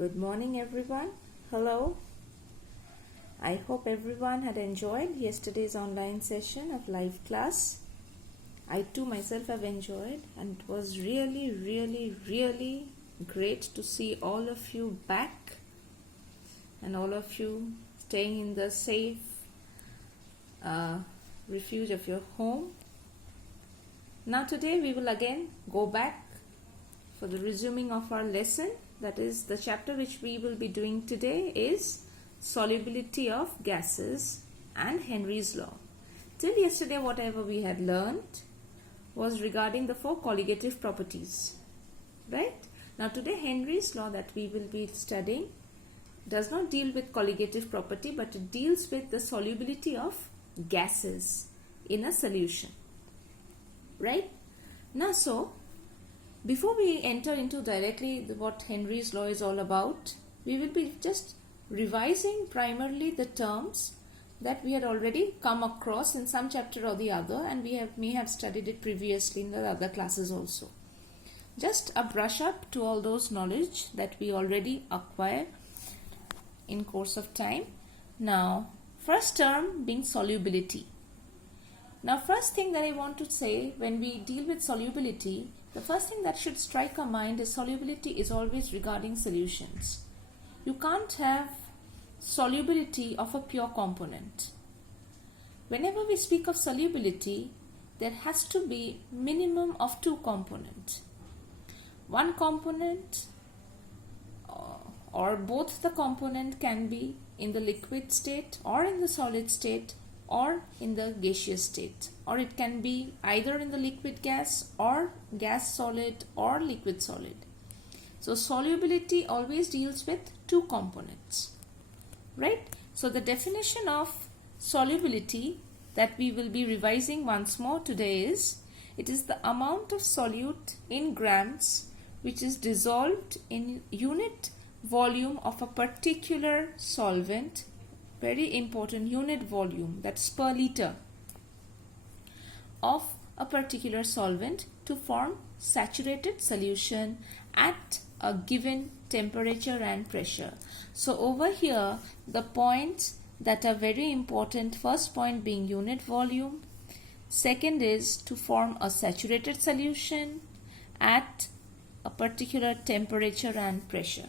Good morning, everyone. Hello. I hope everyone had enjoyed yesterday's online session of live class. I too myself have enjoyed, and it was really great to see all of you back and all of you staying in the safe refuge of your home. Now today we will again go back for the resuming of our lesson. That is, the chapter which we will be doing today is Solubility of Gases and Henry's Law. Till yesterday, whatever we had learned was regarding the four colligative properties. Right? Now today, Henry's Law that we will be studying does not deal with colligative property, but it deals with the solubility of gases in a solution. Right? Now before we enter into directly what Henry's Law is all about, we will be just revising primarily the terms that we had already come across in some chapter or the other, and we may have studied it previously in the other classes also. Just a brush up to all those knowledge that we already acquired in course of time. Now, first term being solubility. Now, first thing that I want to say when we deal with solubility, the first thing that should strike our mind is solubility is always regarding solutions. You can't have solubility of a pure component. Whenever we speak of solubility, there has to be minimum of two components. One component or both the component can be in the liquid state or in the solid state or in the gaseous state, or it can be either in the liquid gas or gas solid or liquid solid. So solubility always deals with two components, right? So the definition of solubility that we will be revising once more today is, it is the amount of solute in grams which is dissolved in unit volume of a particular solvent. Very important, unit volume, that's per liter, of a particular solvent to form saturated solution at a given temperature and pressure. So over here, the points that are very important, first point being unit volume, second is to form a saturated solution at a particular temperature and pressure.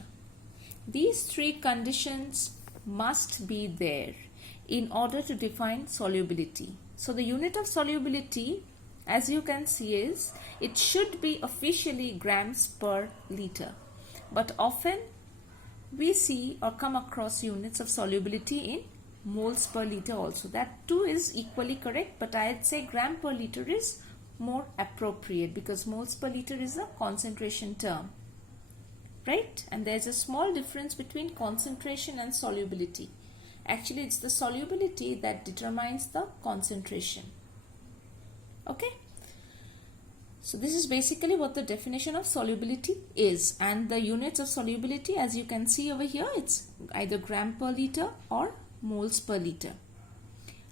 These three conditions must be there in order to define solubility. So the unit of solubility, as you can see, is it should be officially grams per liter, but often we see or come across units of solubility in moles per liter also. That too is equally correct, but I'd say gram per liter is more appropriate because moles per liter is a concentration term. Right? And there's a small difference between concentration and solubility. Actually, it's the solubility that determines the concentration. Okay? So this is basically what the definition of solubility is. And the units of solubility, as you can see over here, it's either gram per liter or moles per liter.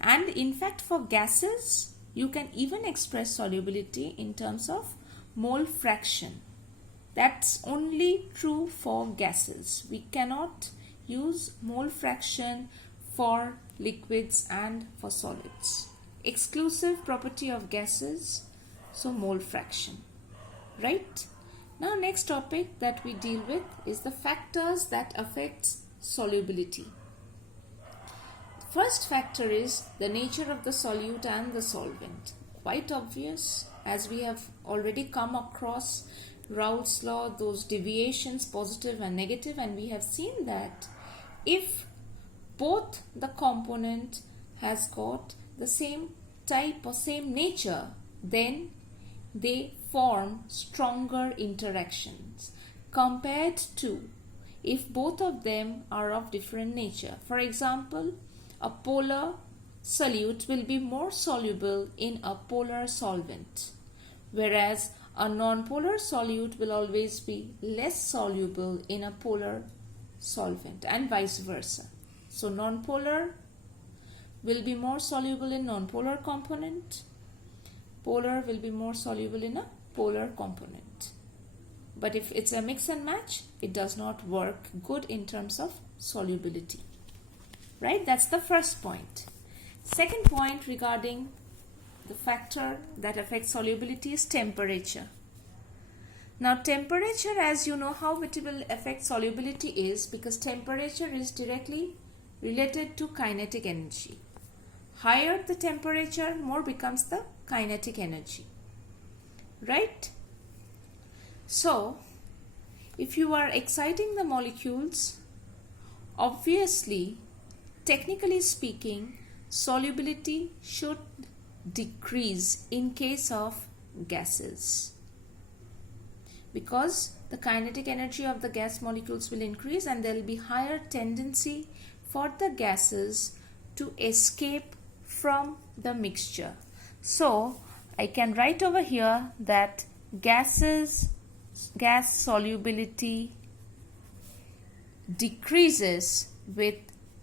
And in fact, for gases, you can even express solubility in terms of mole fraction. That's only true for gases. We cannot use mole fraction for liquids and for solids. Exclusive property of gases, so mole fraction. Right? Now next topic that we deal with is the factors that affect solubility. First factor is the nature of the solute and the solvent. Quite obvious, as we have already come across Raoult's law, those deviations, positive and negative, and we have seen that if both the component has got the same type or same nature, then they form stronger interactions compared to if both of them are of different nature. For example, a polar solute will be more soluble in a polar solvent, whereas a non-polar solute will always be less soluble in a polar solvent, and vice versa. So non-polar will be more soluble in non-polar component. Polar will be more soluble in a polar component. But if it's a mix and match, it does not work good in terms of solubility. Right? That's the first point. Second point regarding the factor that affects solubility is temperature. Now temperature, as you know how it will affect solubility is because temperature is directly related to kinetic energy. Higher the temperature, more becomes the kinetic energy. Right? So, if you are exciting the molecules, obviously, technically speaking, solubility should decrease in case of gases, because the kinetic energy of the gas molecules will increase and there will be higher tendency for the gases to escape from the mixture. So I can write over here that gas solubility decreases with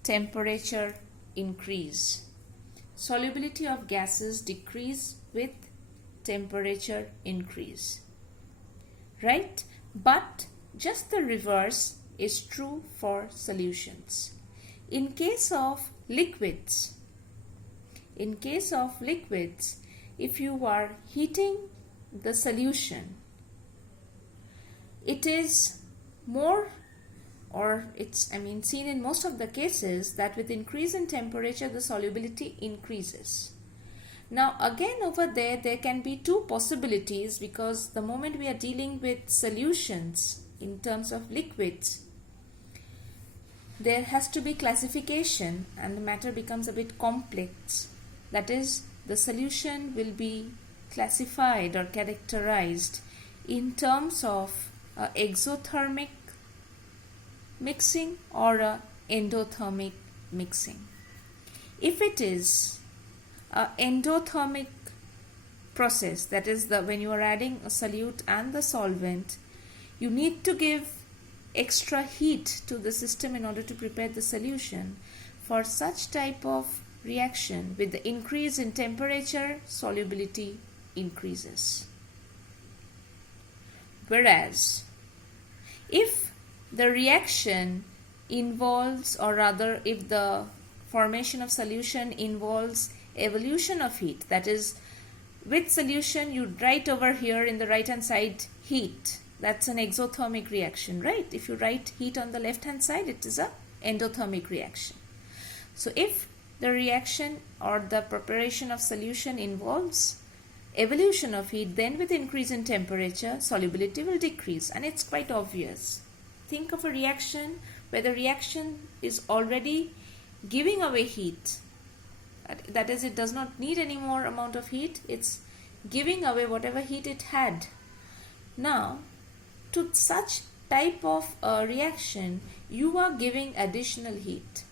temperature increase. Solubility of gases decrease with temperature increase. Right? But just the reverse is true for solutions. In case of liquids, if you are heating the solution, it is more, or it's seen in most of the cases that with increase in temperature the solubility increases. Now again over there can be two possibilities, because the moment we are dealing with solutions in terms of liquids, there has to be classification and the matter becomes a bit complex. That is, the solution will be classified or characterized in terms of exothermic mixing or endothermic mixing. If it is an endothermic process, that is when you are adding a solute and the solvent, you need to give extra heat to the system in order to prepare the solution. For such type of reaction, with the increase in temperature, solubility increases. Whereas if the reaction involves, or rather if the formation of solution involves evolution of heat, that is, with solution you write over here in the right hand side heat, that's an exothermic reaction, right? If you write heat on the left hand side, it is an endothermic reaction. So if the reaction or the preparation of solution involves evolution of heat, then with increase in temperature, solubility will decrease, and it's quite obvious. Think of a reaction where the reaction is already giving away heat. That is, it does not need any more amount of heat, it's giving away whatever heat it had. Now, to such type of reaction, you are giving additional heat.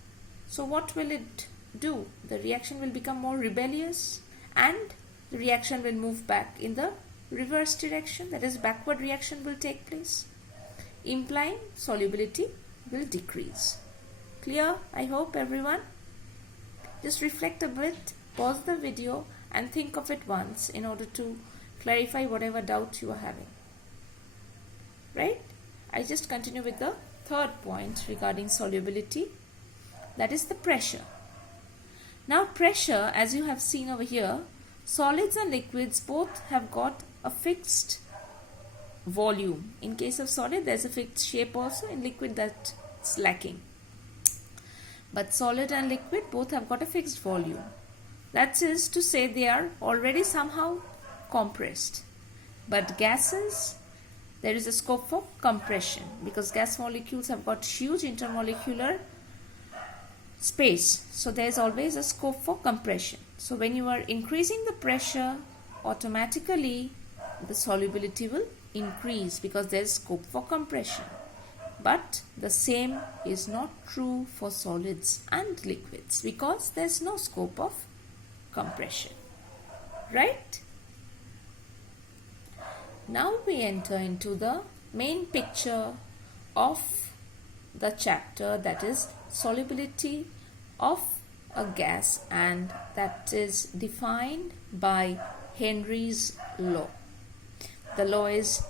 So what will it do? The reaction will become more rebellious and the reaction will move back in the reverse direction, that is, backward reaction will take place, implying solubility will decrease. Clear? I hope everyone. Just reflect a bit, pause the video and think of it once in order to clarify whatever doubts you are having. Right? I just continue with the third point regarding solubility, that is the pressure. Now pressure, as you have seen over here, solids and liquids both have got a fixed volume. In case of solid, there's a fixed shape also. In liquid, that's lacking. But solid and liquid both have got a fixed volume. That is to say, they are already somehow compressed. But gases, there is a scope for compression, because gas molecules have got huge intermolecular space. So there is always a scope for compression. So when you are increasing the pressure, automatically the solubility will increase because there is scope for compression. But the same is not true for solids and liquids because there is no scope of compression. Right? Now we enter into the main picture of the chapter, that is solubility of a gas, and that is defined by Henry's law. The law is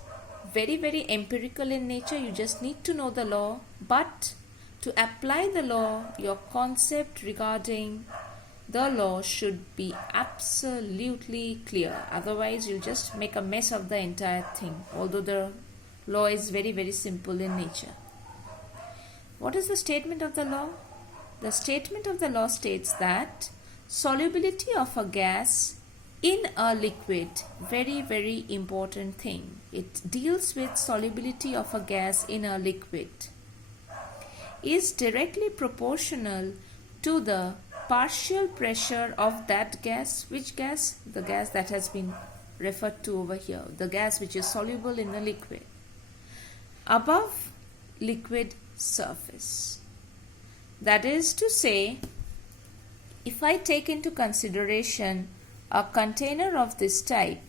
very empirical in nature. You just need to know the law, but to apply the law, your concept regarding the law should be absolutely clear. Otherwise, you'll just make a mess of the entire thing, although the law is very simple in nature. What is the statement of the law? The statement of the law states that solubility of a gas in a liquid, very important thing. It deals with solubility of a gas in a liquid, is directly proportional to the partial pressure of that gas. Which gas? The gas that has been referred to over here, the gas which is soluble in the liquid, above liquid surface. That is to say, if I take into consideration a container of this type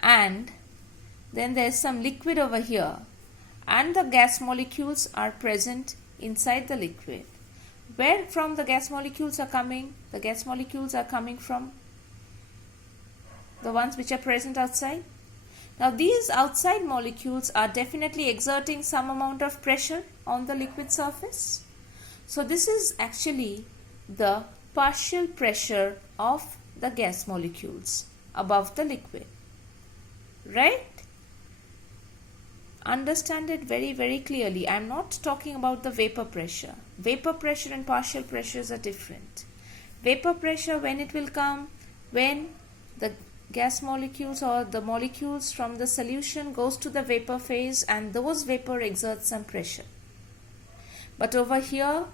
and then there is some liquid over here and the gas molecules are present inside the liquid. Where from the gas molecules are coming? The gas molecules are coming from the ones which are present outside. Now these outside molecules are definitely exerting some amount of pressure on the liquid surface. So this is actually the partial pressure of the gas molecules above the liquid. Right? Understand it very clearly. I am not talking about the vapor pressure. Vapor pressure and partial pressures are different. Vapor pressure, when it will come? When the gas molecules or the molecules from the solution goes to the vapor phase and those vapor exerts some pressure. But over here,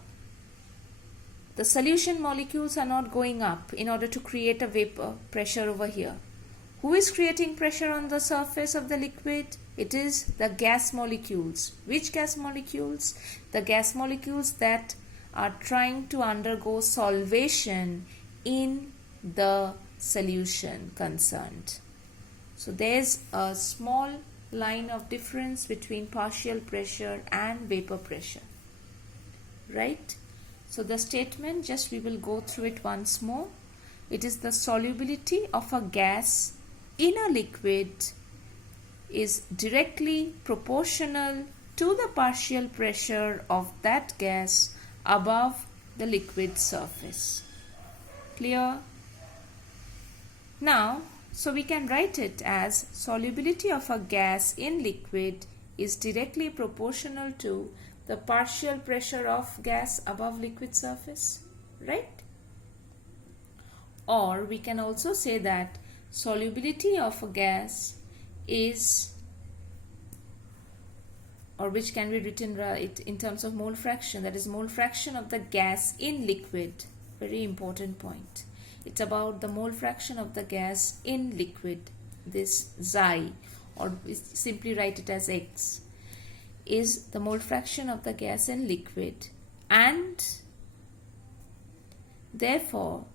the solution molecules are not going up in order to create a vapor pressure over here. Who is creating pressure on the surface of the liquid? It is the gas molecules. Which gas molecules? The gas molecules that are trying to undergo solvation in the solution concerned. So there's a small line of difference between partial pressure and vapor pressure. Right? So the statement, just we will go through it once more. It is the solubility of a gas in a liquid is directly proportional to the partial pressure of that gas above the liquid surface. Clear? Now, so we can write it as solubility of a gas in liquid is directly proportional to the partial pressure of gas above liquid surface, right? Or we can also say that solubility of a gas is, or which can be written in terms of mole fraction, that is mole fraction of the gas in liquid. Very important point. It's about the mole fraction of the gas in liquid, this xi, or simply write it as x, is the mole fraction of the gas in liquid, and therefore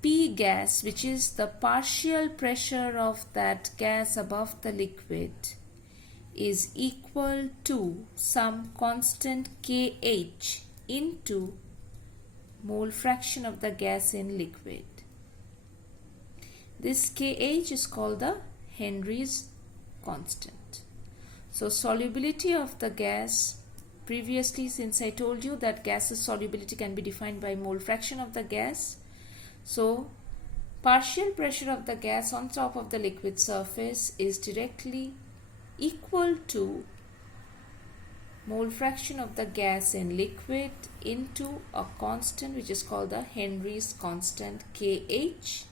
P gas, which is the partial pressure of that gas above the liquid, is equal to some constant Kh into mole fraction of the gas in liquid. This Kh is called the Henry's constant. So solubility of the gas, previously since I told you that gas's solubility can be defined by mole fraction of the gas, so partial pressure of the gas on top of the liquid surface is directly equal to mole fraction of the gas in liquid into a constant which is called the Henry's constant Kh,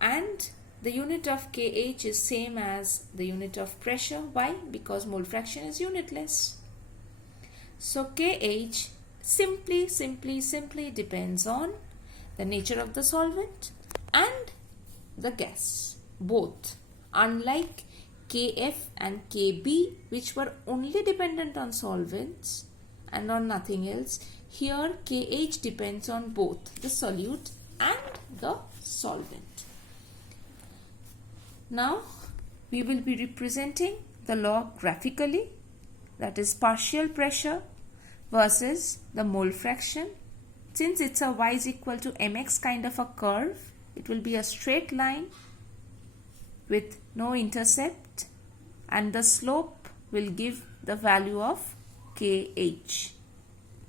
and the unit of Kh is same as the unit of pressure. Why? Because mole fraction is unitless. So Kh simply depends on the nature of the solvent and the gas, both. Unlike Kf and Kb, which were only dependent on solvents and on nothing else, here Kh depends on both the solute and the solvent. Now we will be representing the law graphically, that is partial pressure versus the mole fraction. Since it's a y is equal to mx kind of a curve, it will be a straight line, with no intercept, and the slope will give the value of kH.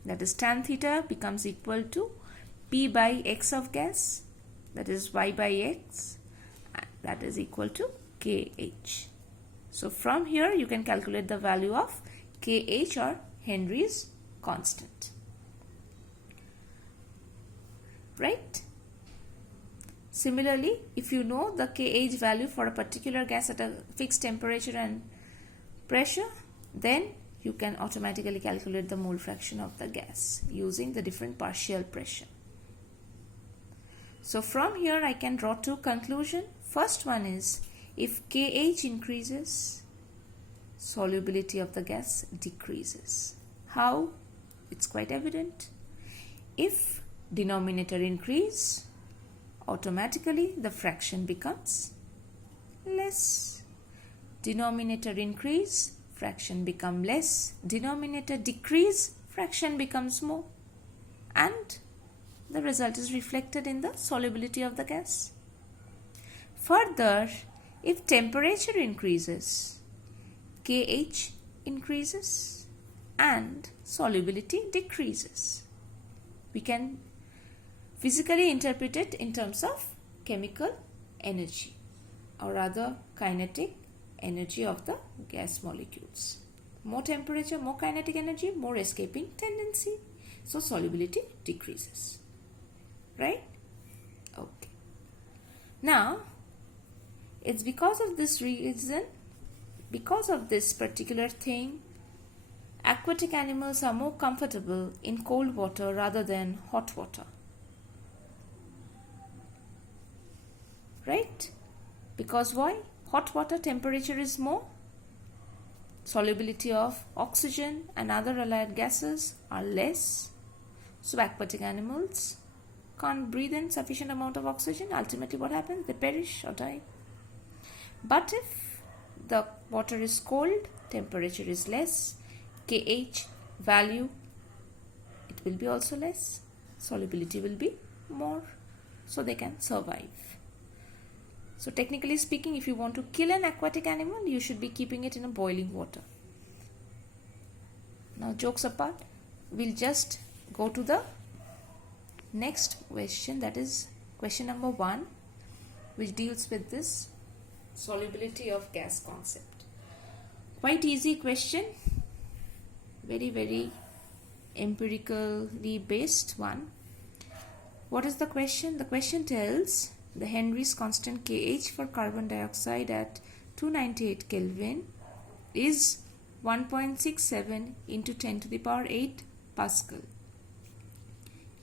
That is tan theta becomes equal to P by X of gas, that is Y by X, that is equal to kH. So from here you can calculate the value of kH, or Henry's constant. Right? Similarly, if you know the kH value for a particular gas at a fixed temperature and pressure, then you can automatically calculate the mole fraction of the gas using the different partial pressure. So from here I can draw two conclusions. First one is, if kH increases, solubility of the gas decreases. How? It's quite evident. If denominator increase, automatically the fraction becomes less. Denominator increase, fraction become less. Denominator decrease, fraction becomes more. And the result is reflected in the solubility of the gas. Further, if temperature increases, kH increases and solubility decreases. We can physically interpret it in terms of chemical energy, or rather kinetic energy of the gas molecules. More temperature, more kinetic energy, more escaping tendency. So solubility decreases. Right? Okay. Now, it's because of this reason, because of this particular thing, aquatic animals are more comfortable in cold water rather than hot water. Right? Because why? Hot water temperature is more. Solubility of oxygen and other allied gases are less. So aquatic animals can't breathe in sufficient amount of oxygen. Ultimately what happens? They perish or die. But if the water is cold, temperature is less, kH value, it will be also less, solubility will be more, so they can survive. So technically speaking, if you want to kill an aquatic animal, you should be keeping it in a boiling water. Now jokes apart, we'll just go to the next question, that is question number 1, which deals with this solubility of gas concept. Quite easy question, very empirically based one. What is the question? The question tells the Henry's constant kH for carbon dioxide at 298 Kelvin is 1.67 into 10 to the power 8 Pascal.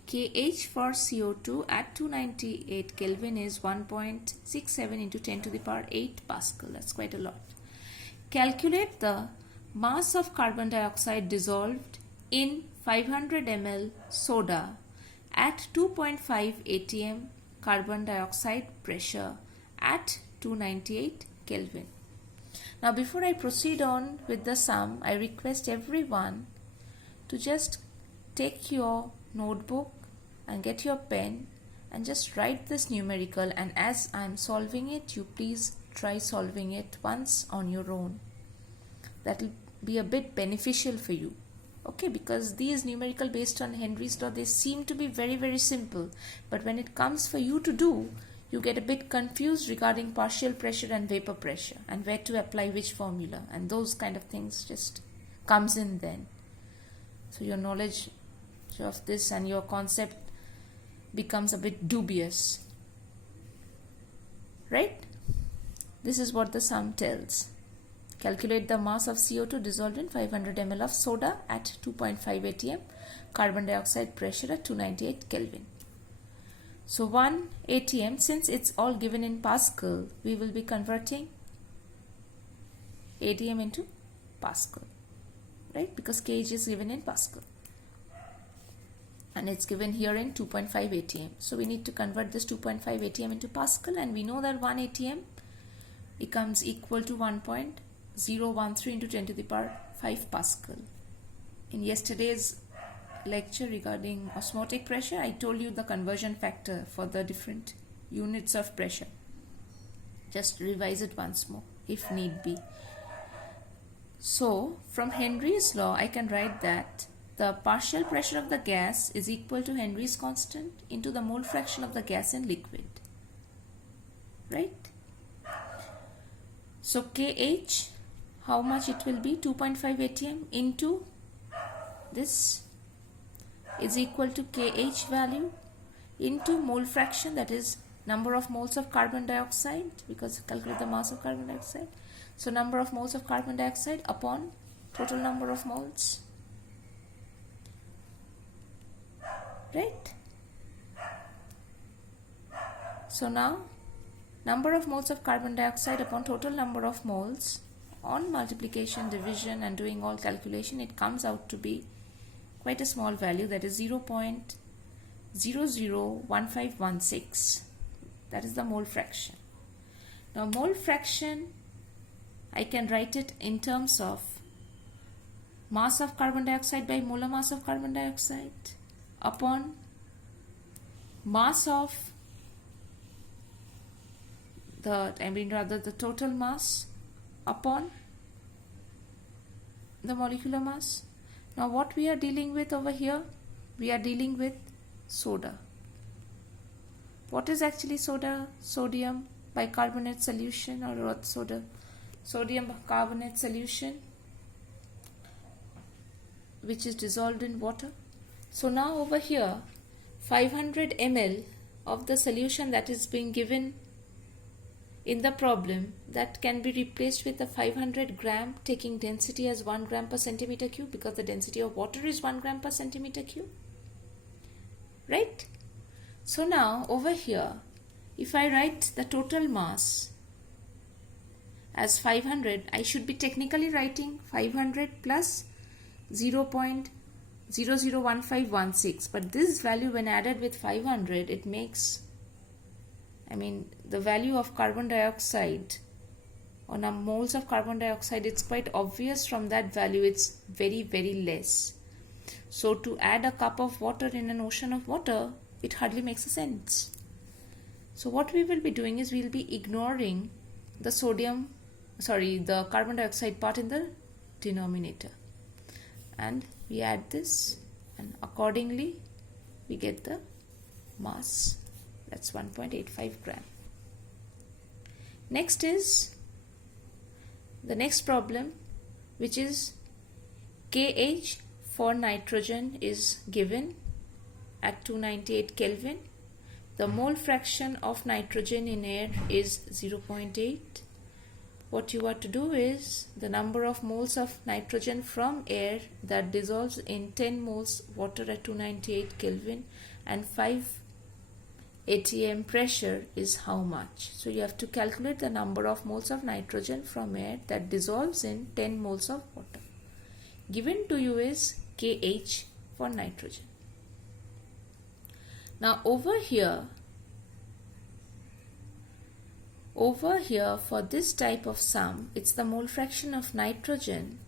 kH for CO2 at 298 Kelvin is 1.67 into 10 to the power 8 Pascal. That's quite a lot. Calculate the mass of carbon dioxide dissolved in 500 ml soda at 2.5 atm carbon dioxide pressure at 298 Kelvin. Now before I proceed on with the sum, I request everyone to just take your notebook and get your pen and just write this numerical, and as I am solving it, you please try solving it once on your own. That will be a bit beneficial for you. Okay, because these numerical based on Henry's law, they seem to be very simple, but when it comes for you to do, you get a bit confused regarding partial pressure and vapor pressure and where to apply which formula, and those kind of things just comes in then. So your knowledge of this and your concept becomes a bit dubious, right? This is what the sum tells. Calculate the mass of CO2 dissolved in 500 ml of soda at 2.5 atm carbon dioxide pressure at 298 Kelvin. So 1 atm, since it's all given in Pascal, we will be converting atm into Pascal, right? Because kg is given in Pascal and it's given here in 2.5 atm. So we need to convert this 2.5 atm into Pascal, and we know that 1 atm becomes equal to 1.013 into 10 to the power 5 Pascal. In yesterday's lecture regarding osmotic pressure, I told you the conversion factor for the different units of pressure. Just revise it once more if need be. So from Henry's law I can write that the partial pressure of the gas is equal to Henry's constant into the mole fraction of the gas in liquid. Right? So Kh, how much it will be? 2.5 atm into this is equal to Kh value into mole fraction, that is number of moles of carbon dioxide, because calculate the mass of carbon dioxide. So number of moles of carbon dioxide upon total number of moles. Right? So now number of moles of carbon dioxide upon total number of moles, on multiplication, division and doing all calculation, it comes out to be quite a small value, that is 0.001516. That is the mole fraction. Now mole fraction, I can write it in terms of mass of carbon dioxide by molar mass of carbon dioxide upon mass of the total mass upon the molecular mass. Now what we are dealing with over here? We are dealing with soda. What is actually soda? Sodium bicarbonate solution, or sodium carbonate solution which is dissolved in water. So now over here 500 ml of the solution that is being given in the problem, that can be replaced with a 500 gram taking density as 1 gram per centimeter cube, because the density of water is 1 gram per centimeter cube. Right? So now over here, if I write the total mass as 500, I should be technically writing 500 plus 0.001516, but this value when added with 500, it makes, the value of carbon dioxide on a moles of carbon dioxide, it's quite obvious from that value, it's very, very less. So to add a cup of water in an ocean of water, it hardly makes a sense. So what we will be doing is we'll be ignoring the the carbon dioxide part in the denominator, and we add this, and accordingly we get the mass, that's 1.85 gram. Next is the next problem, which is Kh for nitrogen is given at 298 Kelvin. The mole fraction of nitrogen in air is 0.8. What you are to do is the number of moles of nitrogen from air that dissolves in 10 moles water at 298 Kelvin and 5 atm pressure is how much. So you have to calculate the number of moles of nitrogen from air that dissolves in 10 moles of water. Given to you is Kh for nitrogen. Now over here for this type of sum, it's the mole fraction of nitrogen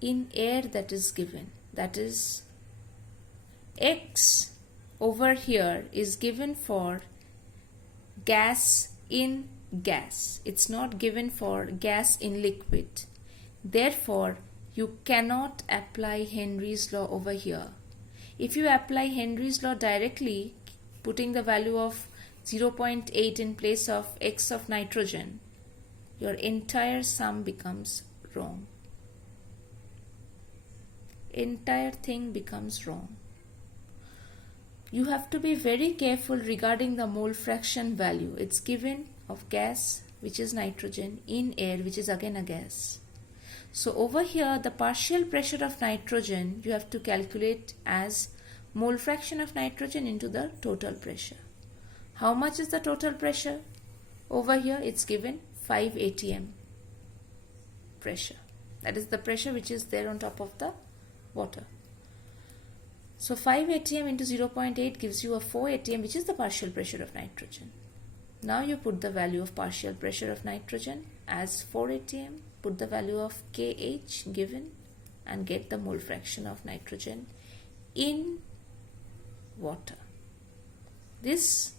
in air that is given. That is, X over here is given for gas in gas. It's not given for gas in liquid. Therefore, you cannot apply Henry's law over here. If you apply Henry's law directly, putting the value of 0.8 in place of X of nitrogen, your entire sum becomes wrong. Entire thing becomes wrong. You have to be very careful regarding the mole fraction value. It's given of gas, which is nitrogen, in air, which is again a gas. So over here, the partial pressure of nitrogen you have to calculate as mole fraction of nitrogen into the total pressure. How much is the total pressure? Over here it's given 5 atm pressure. That is the pressure which is there on top of the water. So 5 atm into 0.8 gives you a 4 atm, which is the partial pressure of nitrogen. Now you put the value of partial pressure of nitrogen as 4 atm, put the value of Kh given, and get the mole fraction of nitrogen in water. This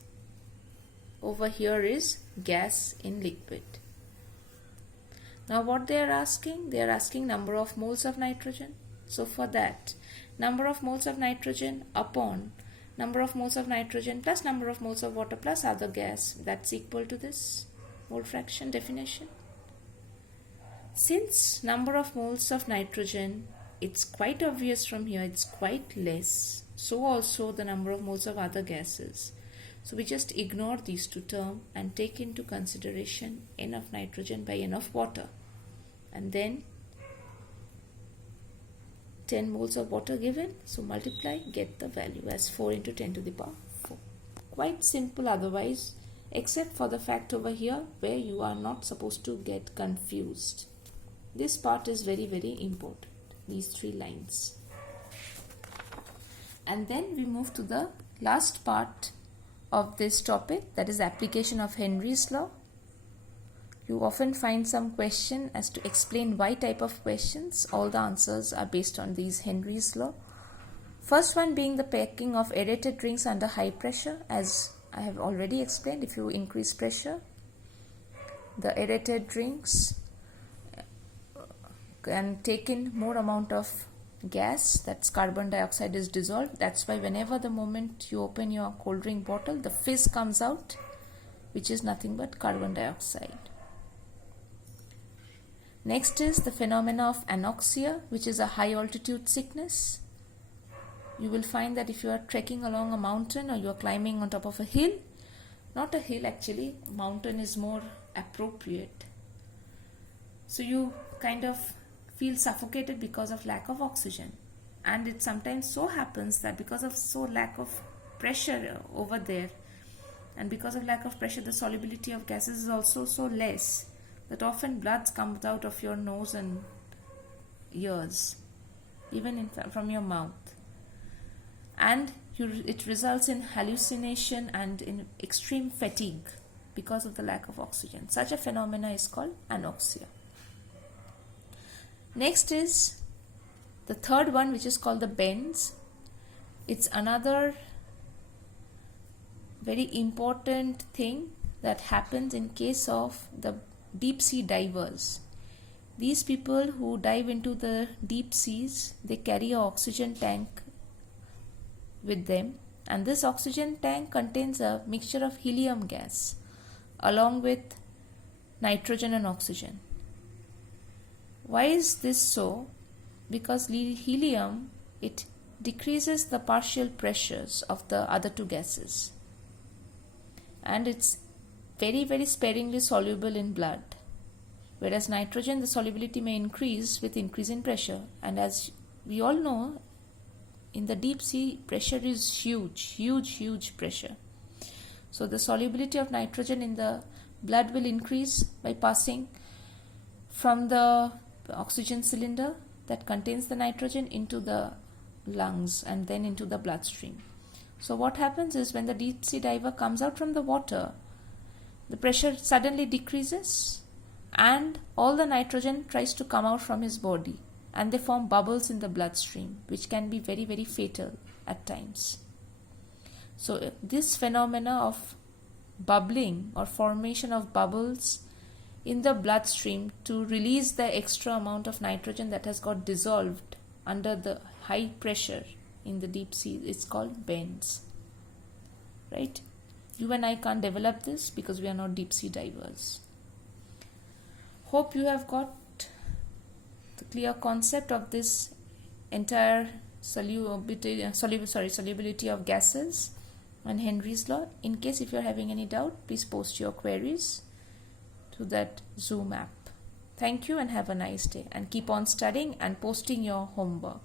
over here is gas in liquid. Now what they are asking? They are asking number of moles of nitrogen. So for that, number of moles of nitrogen upon number of moles of nitrogen plus number of moles of water plus other gas, that's equal to this mole fraction definition. Since number of moles of nitrogen, it's quite obvious from here, it's quite less, so also the number of moles of other gases. So we just ignore these two terms and take into consideration N of nitrogen by N of water, and then 10 moles of water given, so multiply, get the value as 4 into 10 to the power 4. Quite simple otherwise, except for the fact over here where you are not supposed to get confused. This part is very, very important, these 3 lines. And then we move to the last part of this topic, that is application of Henry's law. You often find some question as to explain why type of questions. All the answers are based on these Henry's law. First one being the packing of aerated drinks under high pressure. As I have already explained, if you increase pressure, the aerated drinks can take in more amount of gas, that's carbon dioxide is dissolved. That's why whenever the moment you open your cold drink bottle, the fizz comes out, which is nothing but carbon dioxide. Next is the phenomena of anoxia, which is a high altitude sickness. You will find that if you are trekking along a mountain or you are climbing on top of a hill, not a hill actually, mountain is more appropriate. So you kind of feel suffocated because of lack of oxygen, and it sometimes so happens that because of so lack of pressure over there, and because of lack of pressure the solubility of gases is also so less that often blood comes out of your nose and ears, even from your mouth, and it results in hallucination and in extreme fatigue because of the lack of oxygen. Such a phenomena is called anoxia. Next is the third one, which is called the bends. It's another very important thing that happens in case of the deep sea divers. These people who dive into the deep seas, they carry an oxygen tank with them, and this oxygen tank contains a mixture of helium gas along with nitrogen and oxygen. Why is this so? Because helium, it decreases the partial pressures of the other two gases, and it's very, very sparingly soluble in blood, whereas nitrogen, the solubility may increase with increase in pressure, and as we all know, in the deep sea pressure is huge pressure. So the solubility of nitrogen in the blood will increase by passing from the oxygen cylinder that contains the nitrogen into the lungs and then into the bloodstream. So what happens is when the deep sea diver comes out from the water, the pressure suddenly decreases and all the nitrogen tries to come out from his body, and they form bubbles in the bloodstream, which can be very, very fatal at times. So this phenomena of bubbling or formation of bubbles in the bloodstream to release the extra amount of nitrogen that has got dissolved under the high pressure in the deep sea, it's called bends. Right? You and I can't develop this because we are not deep sea divers. Hope you have got the clear concept of this entire solubility of gases and Henry's law. In case if you are having any doubt, please post your queries to that Zoom app. Thank you and have a nice day, and keep on studying and posting your homework.